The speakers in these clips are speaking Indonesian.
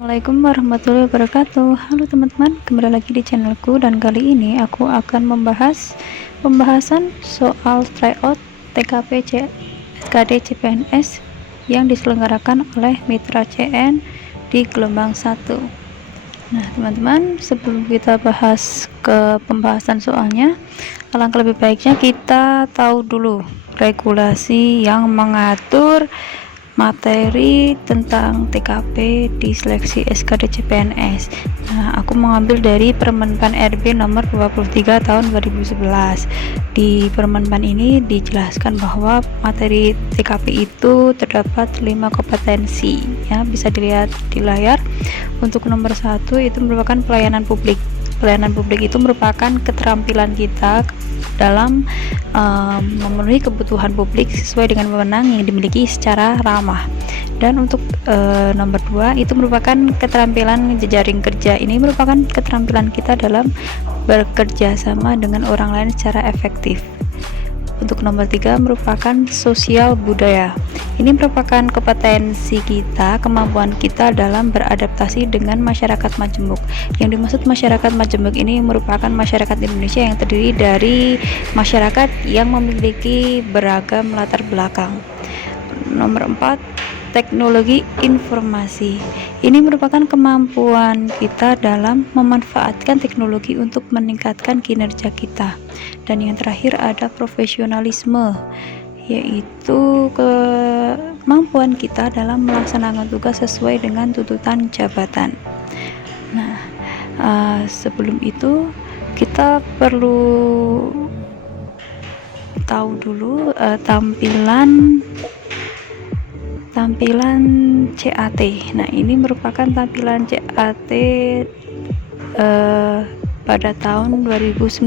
Assalamualaikum warahmatullahi wabarakatuh. Halo teman-teman, kembali lagi di channelku, dan kali ini aku akan membahas pembahasan soal tryout TKP SKD CPNS yang diselenggarakan oleh Mitra CN di gelombang 1. Nah teman-teman, sebelum kita bahas ke pembahasan soalnya, alangkah lebih baiknya kita tahu dulu regulasi yang mengatur materi tentang TKP di seleksi SKD CPNS. Nah, aku mengambil dari Permenpan RB nomor 23 tahun 2011. Di Permenpan ini dijelaskan bahwa materi TKP itu terdapat 5 kompetensi, ya, bisa dilihat di layar. Untuk nomor 1 itu merupakan pelayanan publik. Pelayanan publik itu merupakan keterampilan kita dalam memenuhi kebutuhan publik sesuai dengan wewenang yang dimiliki secara ramah. Dan untuk nomor 2 itu merupakan keterampilan jejaring kerja. Ini merupakan keterampilan kita dalam bekerja sama dengan orang lain secara efektif. Untuk nomor 3 merupakan sosial budaya. Ini merupakan kompetensi kita, kemampuan kita dalam beradaptasi dengan masyarakat majemuk. Yang dimaksud masyarakat majemuk ini merupakan masyarakat Indonesia yang terdiri dari masyarakat yang memiliki beragam latar belakang. Nomor 4, teknologi informasi. Ini merupakan kemampuan kita dalam memanfaatkan teknologi untuk meningkatkan kinerja kita. Dan yang terakhir ada profesionalisme, yaitu kemampuan kita dalam melaksanakan tugas sesuai dengan tuntutan jabatan. Nah, sebelum itu kita perlu tahu dulu tampilan CAT. Nah, ini merupakan tampilan CAT pada tahun 2019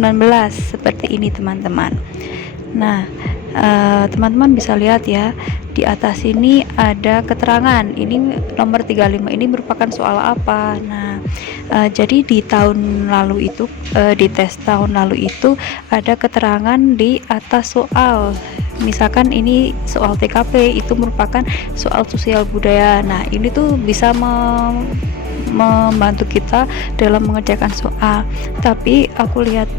seperti ini teman-teman. Nah, teman-teman bisa lihat ya, di atas ini ada keterangan. Ini nomor 35 ini merupakan soal apa. Nah, jadi di tahun lalu itu, di tes tahun lalu itu ada keterangan di atas soal. Misalkan ini soal TKP, itu merupakan soal sosial budaya. Nah, ini tuh bisa membantu kita dalam mengerjakan soal. Tapi aku lihat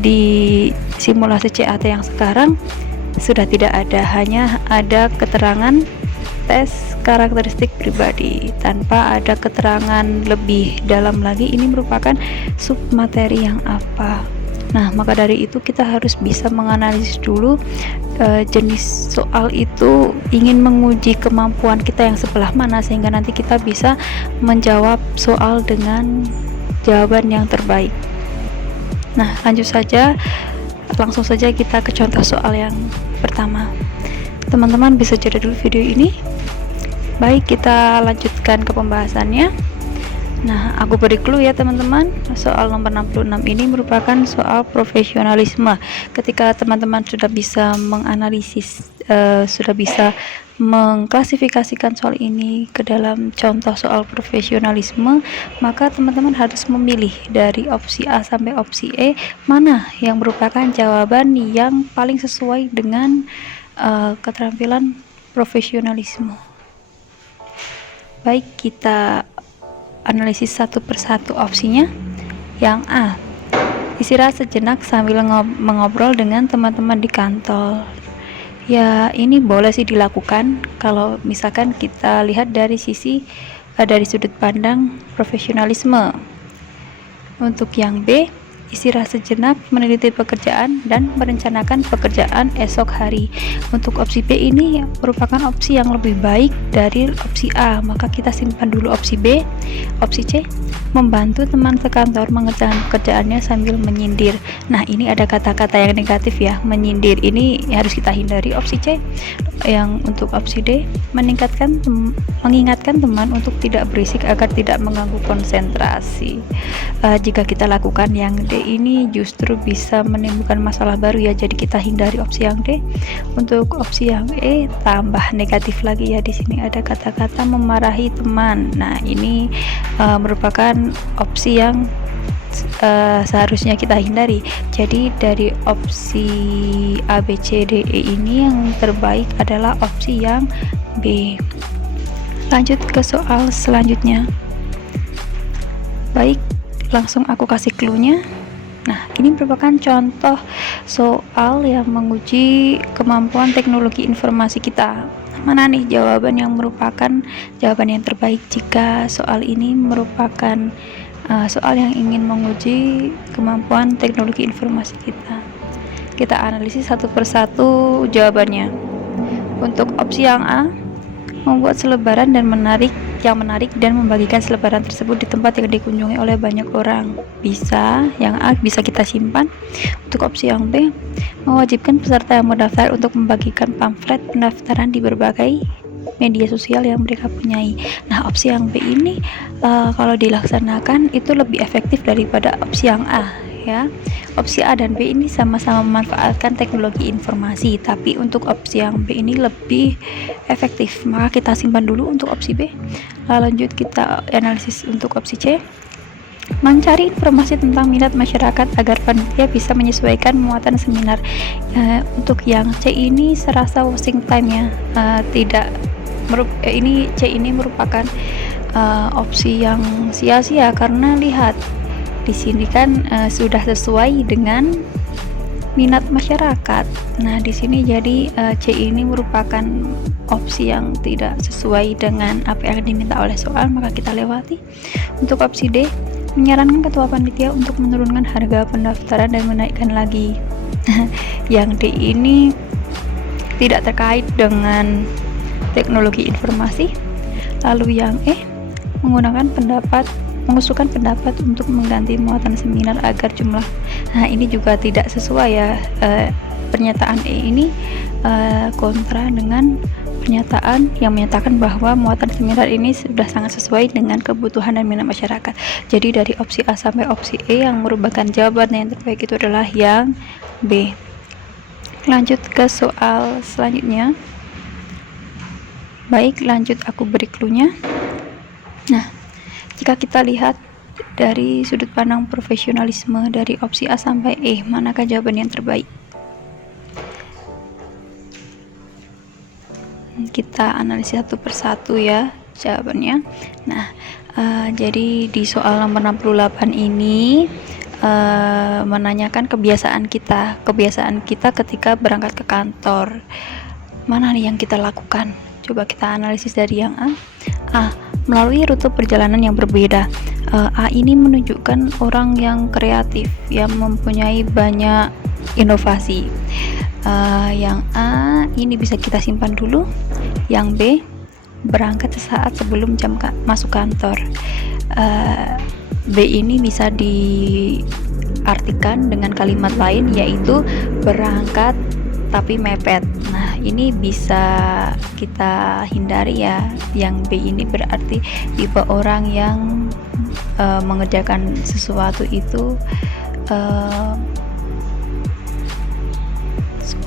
di simulasi CAT yang sekarang sudah tidak ada, hanya ada keterangan tes karakteristik pribadi tanpa ada keterangan lebih dalam lagi ini merupakan submateri yang apa. Nah, maka dari itu kita harus bisa menganalisis dulu jenis soal itu ingin menguji kemampuan kita yang sebelah mana, sehingga nanti kita bisa menjawab soal dengan jawaban yang terbaik. Nah, langsung saja kita ke contoh soal yang pertama. Teman-teman bisa jeda dulu video ini. Baik, kita lanjutkan ke pembahasannya. Nah, aku beri clue ya teman-teman. Soal nomor 66 ini merupakan soal profesionalisme. Ketika teman-teman sudah bisa menganalisis, sudah bisa mengklasifikasikan soal ini ke dalam contoh soal profesionalisme, maka teman-teman harus memilih dari opsi A sampai opsi E mana yang merupakan jawaban yang paling sesuai dengan keterampilan profesionalisme. Baik, kita analisis satu persatu opsinya. Yang A, istirahat sejenak sambil mengobrol dengan teman-teman di kantor. Ya, ini boleh sih dilakukan kalau misalkan kita lihat dari sudut pandang profesionalisme. Untuk yang B, istirahat sejenak meneliti pekerjaan dan merencanakan pekerjaan esok hari. Untuk opsi B ini merupakan opsi yang lebih baik dari opsi A, maka kita simpan dulu opsi B. Opsi C, membantu teman sekantor mengerjakan pekerjaannya sambil menyindir. Nah, ini ada kata-kata yang negatif ya, menyindir. Ini harus kita hindari. Opsi C. Yang untuk opsi D, mengingatkan teman untuk tidak berisik agar tidak mengganggu konsentrasi. Jika kita lakukan yang D ini justru bisa menimbulkan masalah baru ya, jadi kita hindari opsi yang D. Untuk opsi yang E tambah negatif lagi ya, di sini ada kata-kata memarahi teman. Nah, ini merupakan opsi yang seharusnya kita hindari. Jadi dari opsi A, B, C, D, E ini yang terbaik adalah opsi yang B. Lanjut ke soal selanjutnya. Baik, langsung aku kasih clue-nya. Nah, ini merupakan contoh soal yang menguji kemampuan teknologi informasi kita. Mana nih jawaban yang merupakan jawaban yang terbaik jika soal ini merupakan soal yang ingin menguji kemampuan teknologi informasi kita. Kita analisis satu persatu jawabannya. Untuk opsi yang A, membuat selebaran dan menarik dan membagikan selebaran tersebut di tempat yang dikunjungi oleh banyak orang. Bisa, yang A bisa kita simpan. Untuk opsi yang B, mewajibkan peserta yang mendaftar untuk membagikan pamflet pendaftaran di berbagai media sosial yang mereka punyai. Nah, opsi yang B ini kalau dilaksanakan itu lebih efektif daripada opsi yang A, ya. Opsi A dan B ini sama-sama memanfaatkan teknologi informasi, tapi untuk opsi yang B ini lebih efektif. Maka kita simpan dulu untuk opsi B. Lanjut kita analisis untuk opsi C. Mencari informasi tentang minat masyarakat agar panitia bisa menyesuaikan muatan seminar. Untuk yang C ini serasa wasting time ya. Ini C ini merupakan opsi yang sia-sia karena lihat di sini kan sudah sesuai dengan minat masyarakat. Nah, di sini jadi C ini merupakan opsi yang tidak sesuai dengan apa yang diminta oleh soal, maka kita lewati. Untuk opsi D, menyarankan ketua panitia untuk menurunkan harga pendaftaran dan menaikkan lagi. Yang D ini tidak terkait dengan teknologi informasi. Lalu yang E, mengusulkan pendapat untuk mengganti muatan seminar agar jumlah. Nah, ini juga tidak sesuai ya. Pernyataan E ini kontra dengan pernyataan yang menyatakan bahwa muatan seminar ini sudah sangat sesuai dengan kebutuhan dan minat masyarakat. Jadi dari opsi A sampai opsi E yang merupakan jawaban yang terbaik itu adalah yang B. Lanjut ke soal selanjutnya. Baik, lanjut aku beri clue-nya. Nah, jika kita lihat dari sudut pandang profesionalisme dari opsi A sampai E, manakah jawaban yang terbaik? Kita analisis satu persatu ya jawabannya. Nah, jadi di soal nomor 68 ini menanyakan kebiasaan kita ketika berangkat ke kantor. Mana nih yang kita lakukan? Coba kita analisis dari yang A. Melalui rute perjalanan yang berbeda. A ini menunjukkan orang yang kreatif, yang mempunyai banyak inovasi. Yang A ini bisa kita simpan dulu. Yang B, berangkat sesaat sebelum jam masuk kantor. B ini bisa diartikan dengan kalimat lain, yaitu berangkat tapi mepet. Nah, ini bisa kita hindari ya. Yang B ini berarti tipe orang yang mengerjakan sesuatu itu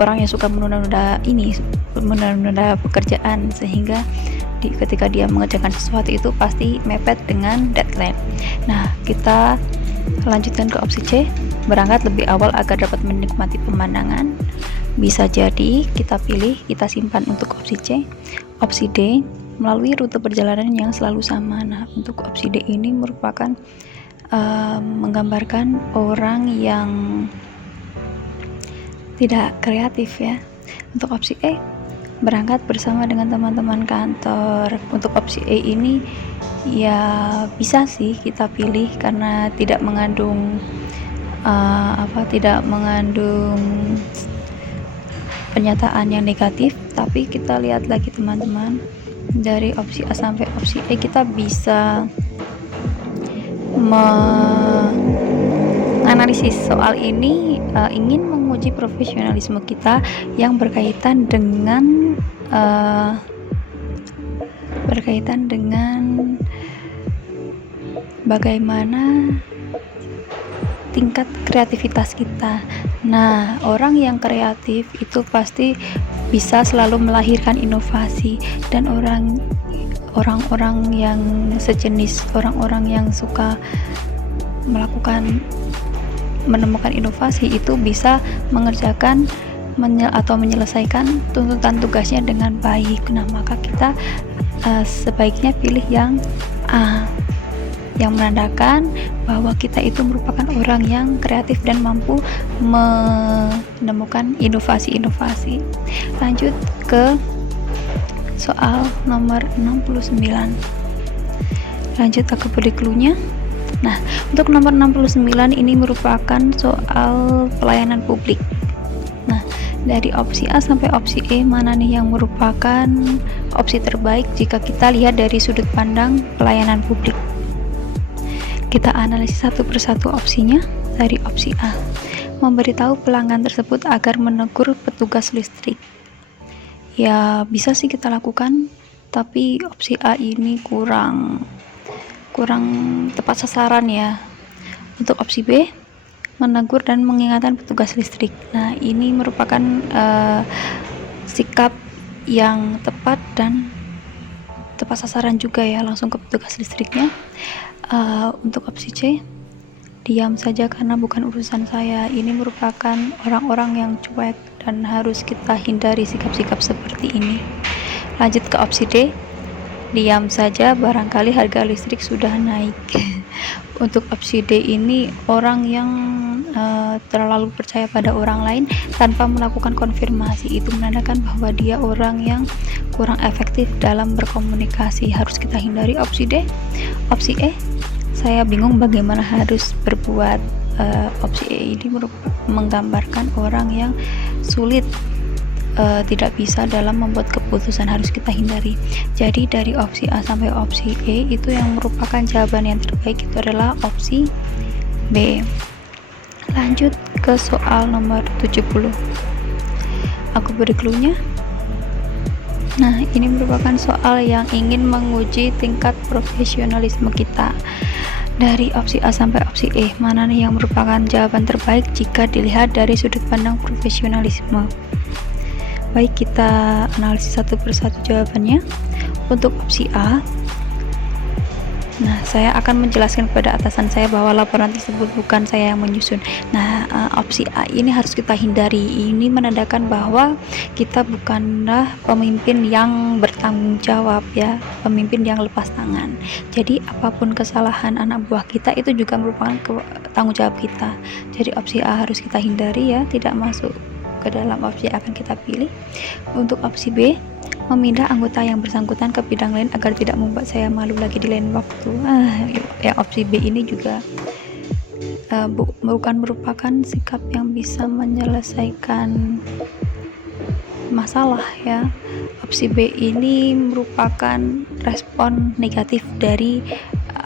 orang yang suka menunda-nunda pekerjaan, sehingga ketika dia mengerjakan sesuatu itu pasti mepet dengan deadline. Nah, kita lanjutkan ke opsi C, berangkat lebih awal agar dapat menikmati pemandangan. Bisa jadi kita simpan untuk opsi C. Opsi D, melalui rute perjalanan yang selalu sama. Nah, untuk opsi D ini merupakan menggambarkan orang yang tidak kreatif ya. Untuk opsi E, berangkat bersama dengan teman-teman kantor. Untuk opsi E ini ya bisa sih kita pilih karena tidak mengandung pernyataan yang negatif. Tapi kita lihat lagi teman-teman, dari opsi A sampai opsi E kita bisa menganalisis soal ini ingin menguji profesionalisme kita yang berkaitan dengan bagaimana tingkat kreativitas kita. Nah, orang yang kreatif itu pasti bisa selalu melahirkan inovasi, dan orang-orang yang sejenis, orang-orang yang suka menemukan inovasi itu bisa mengerjakan atau menyelesaikan tuntutan tugasnya dengan baik. Nah, maka kita sebaiknya pilih yang A. yang menandakan bahwa kita itu merupakan orang yang kreatif dan mampu menemukan inovasi-inovasi. Lanjut ke soal nomor 69. Lanjut aku beri clue-nya. Nah, untuk nomor 69 ini merupakan soal pelayanan publik. Nah, dari opsi A sampai opsi E, mana nih yang merupakan opsi terbaik jika kita lihat dari sudut pandang pelayanan publik? Kita analisis satu persatu opsinya. Dari opsi A, memberitahu pelanggan tersebut agar menegur petugas listrik. Ya, bisa sih kita lakukan, tapi opsi A ini kurang tepat sasaran ya. Untuk opsi B, menegur dan mengingatkan petugas listrik. Nah, ini merupakan sikap yang tepat dan tepat sasaran juga ya, langsung ke petugas listriknya. Untuk opsi C, diam saja karena bukan urusan saya. Ini merupakan orang-orang yang cuek dan harus kita hindari sikap-sikap seperti ini. Lanjut ke opsi D, diam saja barangkali harga listrik sudah naik. Untuk opsi D ini orang yang terlalu percaya pada orang lain tanpa melakukan konfirmasi. Itu menandakan bahwa dia orang yang kurang efektif dalam berkomunikasi, harus kita hindari. Opsi D. Opsi E, saya bingung bagaimana harus berbuat. Opsi E ini menggambarkan orang yang sulit, tidak bisa dalam membuat keputusan, harus kita hindari. Jadi dari opsi A sampai opsi E itu yang merupakan jawaban yang terbaik itu adalah opsi B. Lanjut ke soal nomor 70. Aku beri clue-nya. Nah, ini merupakan soal yang ingin menguji tingkat profesionalisme kita. Dari opsi A sampai opsi E, mana nih yang merupakan jawaban terbaik jika dilihat dari sudut pandang profesionalisme? Baik, kita analisis satu persatu jawabannya. Untuk opsi A, nah, saya akan menjelaskan kepada atasan saya bahwa laporan tersebut bukan saya yang menyusun. Nah, opsi A ini harus kita hindari. Ini menandakan bahwa kita bukanlah pemimpin yang bertanggung jawab ya, pemimpin yang lepas tangan. Jadi apapun kesalahan anak buah kita itu juga merupakan tanggung jawab kita. Jadi opsi A harus kita hindari ya, tidak masuk ke dalam opsi yang akan kita pilih. Untuk opsi B, memindah anggota yang bersangkutan ke bidang lain agar tidak membuat saya malu lagi di lain waktu. Ya, opsi B ini juga bukan merupakan sikap yang bisa menyelesaikan masalah ya. Opsi B ini merupakan respon negatif dari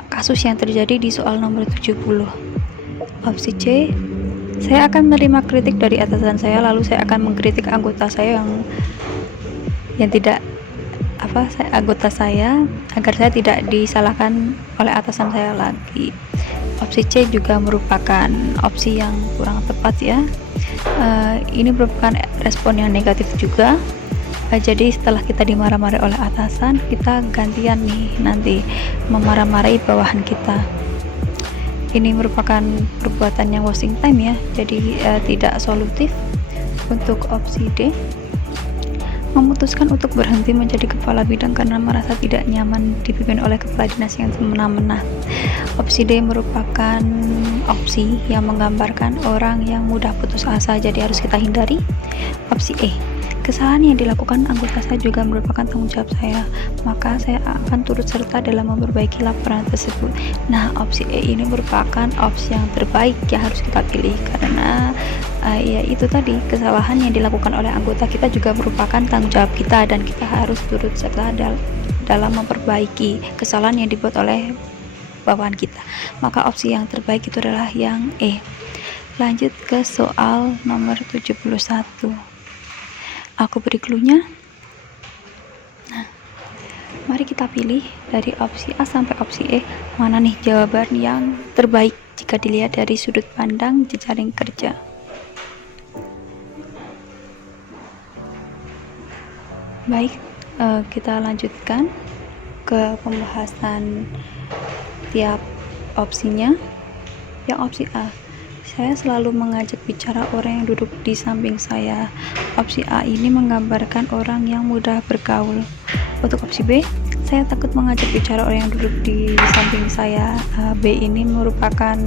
kasus yang terjadi di soal nomor 70. Opsi C, saya akan menerima kritik dari atasan saya, lalu saya akan mengkritik anggota saya yang tidak anggota saya agar saya tidak disalahkan oleh atasan saya lagi. Opsi C juga merupakan opsi yang kurang tepat ya. Ini merupakan respon yang negatif juga. Jadi setelah kita dimarah-marahi oleh atasan, kita gantian nih nanti memarah-marahi bawahan kita. Ini merupakan perbuatan yang wasting time ya, jadi tidak solutif. Untuk opsi D, memutuskan untuk berhenti menjadi kepala bidang karena merasa tidak nyaman dipimpin oleh kepala dinas yang semena-mena. Opsi D merupakan opsi yang menggambarkan orang yang mudah putus asa, jadi harus kita hindari. Opsi E, kesalahan yang dilakukan anggota saya juga merupakan tanggung jawab saya, maka saya akan turut serta dalam memperbaiki laporan tersebut. Nah, opsi E ini merupakan opsi yang terbaik yang harus kita pilih karena ya itu tadi, kesalahan yang dilakukan oleh anggota kita juga merupakan tanggung jawab kita dan kita harus turut serta dalam memperbaiki kesalahan yang dibuat oleh bawahan kita. Maka opsi yang terbaik itu adalah yang E. Lanjut ke soal nomor 71. Aku beri clue-nya. Nah, mari kita pilih dari opsi A sampai opsi E, mana nih jawaban yang terbaik jika dilihat dari sudut pandang jejaring kerja. Baik, kita lanjutkan ke pembahasan tiap opsinya. Yang opsi A, saya selalu mengajak bicara orang yang duduk di samping saya. Opsi A ini menggambarkan orang yang mudah bergaul. Untuk opsi B, saya takut mengajak bicara orang yang duduk di samping saya. B ini merupakan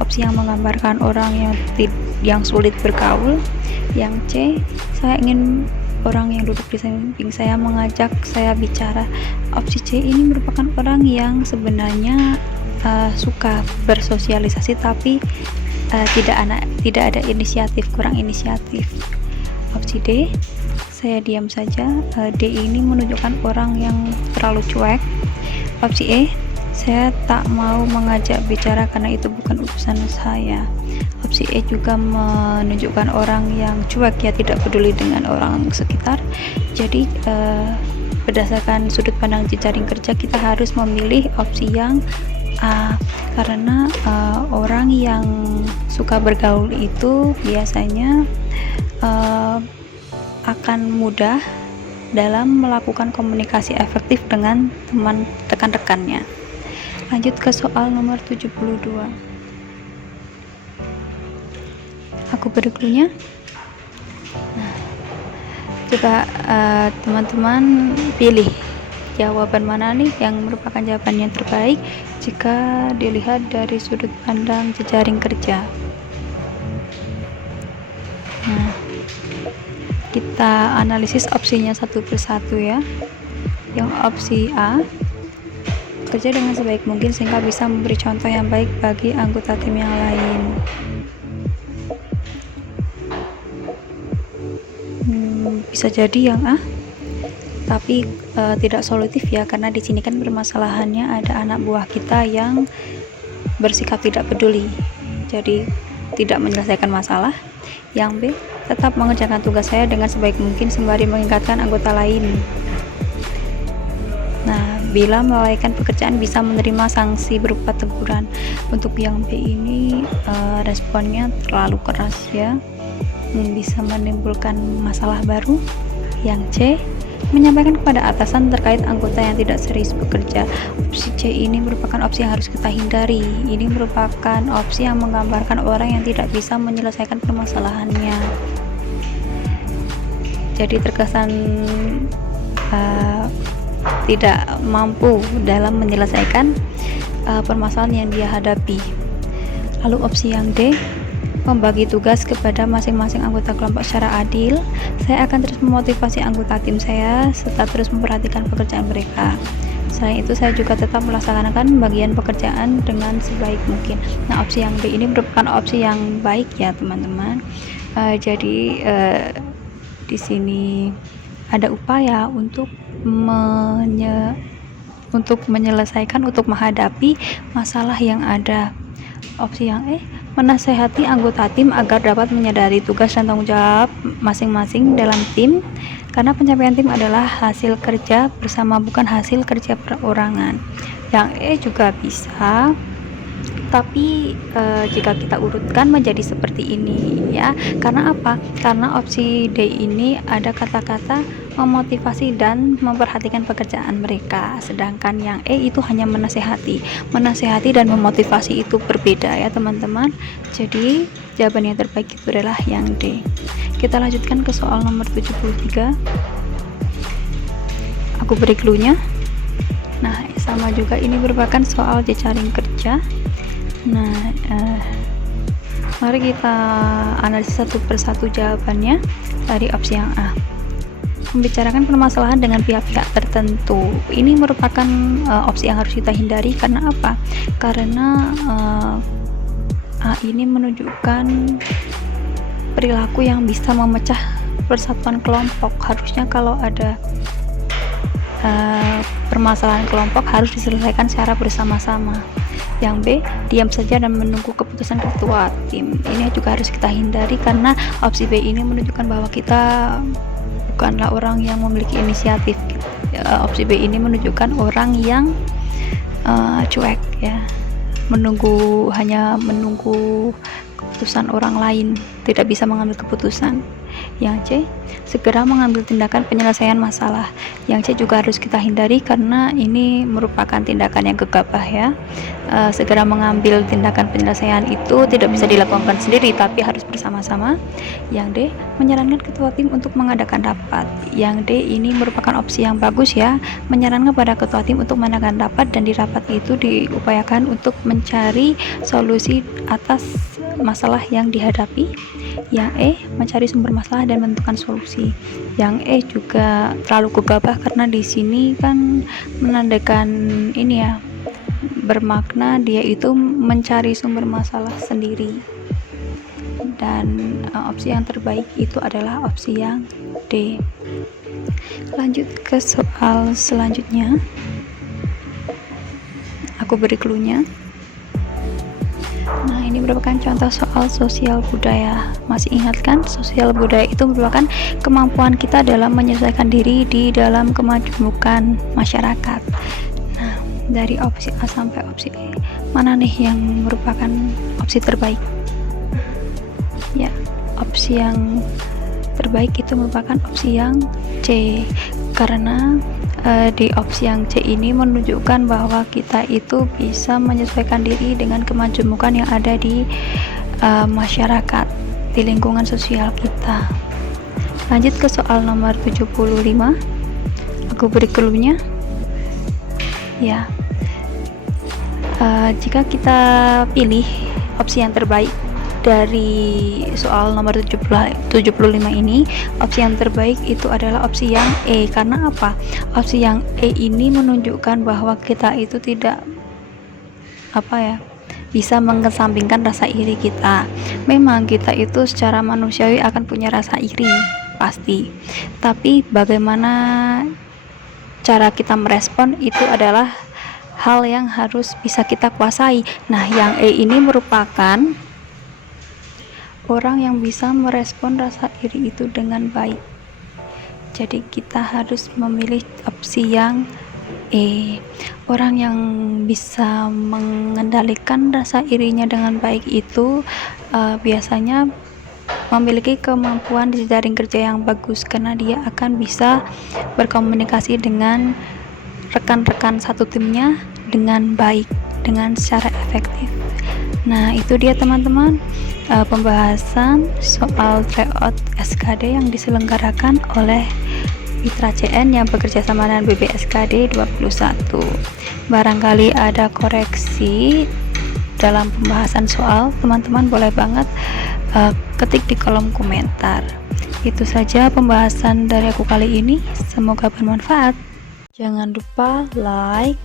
opsi yang menggambarkan orang yang sulit bergaul. Yang C, saya ingin orang yang duduk di samping saya mengajak saya bicara. Opsi C ini merupakan orang yang sebenarnya suka bersosialisasi tapi tidak ada inisiatif, kurang inisiatif. Opsi D, saya diam saja. D ini menunjukkan orang yang terlalu cuek. Opsi E, saya tak mau mengajak bicara karena itu bukan urusan saya. Opsi E juga menunjukkan orang yang cuek, ya, tidak peduli dengan orang sekitar. Jadi berdasarkan sudut pandang jejaring kerja, kita harus memilih opsi yang A, karena orang yang suka bergaul itu biasanya akan mudah dalam melakukan komunikasi efektif dengan teman rekan-rekannya. Lanjut ke soal nomor 72. Aku beri clue-nya. Nah, coba teman-teman pilih jawaban mana nih yang merupakan jawaban yang terbaik jika dilihat dari sudut pandang jejaring kerja. Nah, kita analisis opsinya satu persatu ya. Yang opsi A, kerja dengan sebaik mungkin sehingga bisa memberi contoh yang baik bagi anggota tim yang lain. Bisa jadi yang A, tapi tidak solutif ya, karena di sini kan permasalahannya ada anak buah kita yang bersikap tidak peduli, jadi tidak menyelesaikan masalah. Yang B, tetap mengerjakan tugas saya dengan sebaik mungkin sembari mengingatkan anggota lain. Nah, bila melalaikan pekerjaan bisa menerima sanksi berupa teguran. Untuk yang B ini responnya terlalu keras ya, bisa menimbulkan masalah baru. Yang C, menyampaikan kepada atasan terkait anggota yang tidak serius bekerja. Opsi C ini merupakan opsi yang harus kita hindari. Ini merupakan opsi yang menggambarkan orang yang tidak bisa menyelesaikan permasalahannya, jadi terkesan tidak mampu dalam menyelesaikan permasalahan yang dia hadapi. Lalu opsi yang D, membagi tugas kepada masing-masing anggota kelompok secara adil. Saya akan terus memotivasi anggota tim saya serta terus memperhatikan pekerjaan mereka. Selain itu, saya juga tetap melaksanakan bagian pekerjaan dengan sebaik mungkin. Nah, opsi yang B ini merupakan opsi yang baik ya teman-teman. Jadi di sini ada upaya untuk menyelesaikan, untuk menghadapi masalah yang ada. Opsi yang E, menasehati anggota tim agar dapat menyadari tugas dan tanggung jawab masing-masing dalam tim, karena pencapaian tim adalah hasil kerja bersama, bukan hasil kerja perorangan. Yang E juga bisa, tapi jika kita urutkan menjadi seperti ini ya. Karena apa? Karena opsi D ini ada kata-kata memotivasi dan memperhatikan pekerjaan mereka, sedangkan yang E itu hanya menasehati dan memotivasi itu berbeda ya teman-teman. Jadi jawaban yang terbaik itu adalah yang D. Kita lanjutkan ke soal nomor 73. Aku beri clue-nya. Nah, sama juga, ini merupakan soal jejaring kerja. Nah, mari kita analisis satu persatu jawabannya. Dari opsi yang A, membicarakan permasalahan dengan pihak-pihak tertentu. Ini merupakan opsi yang harus kita hindari. Karena apa? Karena A ini menunjukkan perilaku yang bisa memecah persatuan kelompok. Harusnya kalau ada permasalahan kelompok harus diselesaikan secara bersama-sama. Yang B, diam saja dan menunggu keputusan ketua tim. Ini juga harus kita hindari karena opsi B ini menunjukkan bahwa kita bukanlah orang yang memiliki inisiatif. Opsi B ini menunjukkan orang yang cuek ya, hanya menunggu keputusan orang lain, tidak bisa mengambil keputusan. Yang C, segera mengambil tindakan penyelesaian masalah. Yang C juga harus kita hindari karena ini merupakan tindakan yang gegabah ya. Segera mengambil tindakan penyelesaian itu tidak bisa dilakukan sendiri tapi harus bersama-sama. Yang D, menyarankan ketua tim untuk mengadakan rapat. Yang D ini merupakan opsi yang bagus ya, menyarankan pada ketua tim untuk mengadakan rapat, dan di rapat itu diupayakan untuk mencari solusi atas masalah yang dihadapi. Yang E, mencari sumber masalah dan menentukan solusi. Yang E juga terlalu gegabah karena di sini kan menandakan ini ya, bermakna dia itu mencari sumber masalah sendiri. Dan opsi yang terbaik itu adalah opsi yang D. Lanjut ke soal selanjutnya. Aku beri clue-nya. Nah, ini merupakan contoh soal sosial budaya. Masih ingat kan? Sosial budaya itu merupakan kemampuan kita dalam menyesuaikan diri di dalam kemajemukan masyarakat. Nah, dari opsi A sampai opsi E, mana nih yang merupakan opsi terbaik? Ya, opsi yang terbaik itu merupakan opsi yang C, karena di opsi yang C ini menunjukkan bahwa kita itu bisa menyesuaikan diri dengan kemajemukan yang ada di masyarakat, di lingkungan sosial kita. Lanjut ke soal nomor 75. Aku beri clue-nya. Ya, jika kita pilih opsi yang terbaik dari soal nomor 75 ini, opsi yang terbaik itu adalah opsi yang E. Karena apa? Opsi yang E ini menunjukkan bahwa kita itu tidak bisa mengesampingkan rasa iri kita. Memang kita itu secara manusiawi akan punya rasa iri, pasti. Tapi bagaimana cara kita merespon itu adalah hal yang harus bisa kita kuasai. Nah, yang E ini merupakan orang yang bisa merespon rasa iri itu dengan baik. Jadi kita harus memilih opsi yang E. Orang yang bisa mengendalikan rasa irinya dengan baik itu biasanya memiliki kemampuan di jaring kerja yang bagus, karena dia akan bisa berkomunikasi dengan rekan-rekan satu timnya dengan baik, dengan secara efektif. Nah, itu dia teman-teman, pembahasan soal tryout SKD yang diselenggarakan oleh Mitra CN yang bekerja sama dengan BBSKD 21. Barangkali ada koreksi dalam pembahasan soal, teman-teman boleh banget ketik di kolom komentar. Itu saja pembahasan dari aku kali ini, semoga bermanfaat. Jangan lupa like,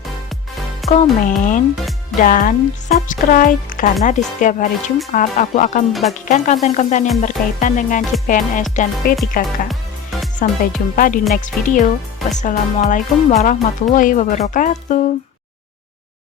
komen, dan subscribe, karena di setiap hari Jumat aku akan membagikan konten-konten yang berkaitan dengan CPNS dan P3K. Sampai jumpa di next video. Wassalamualaikum warahmatullahi wabarakatuh.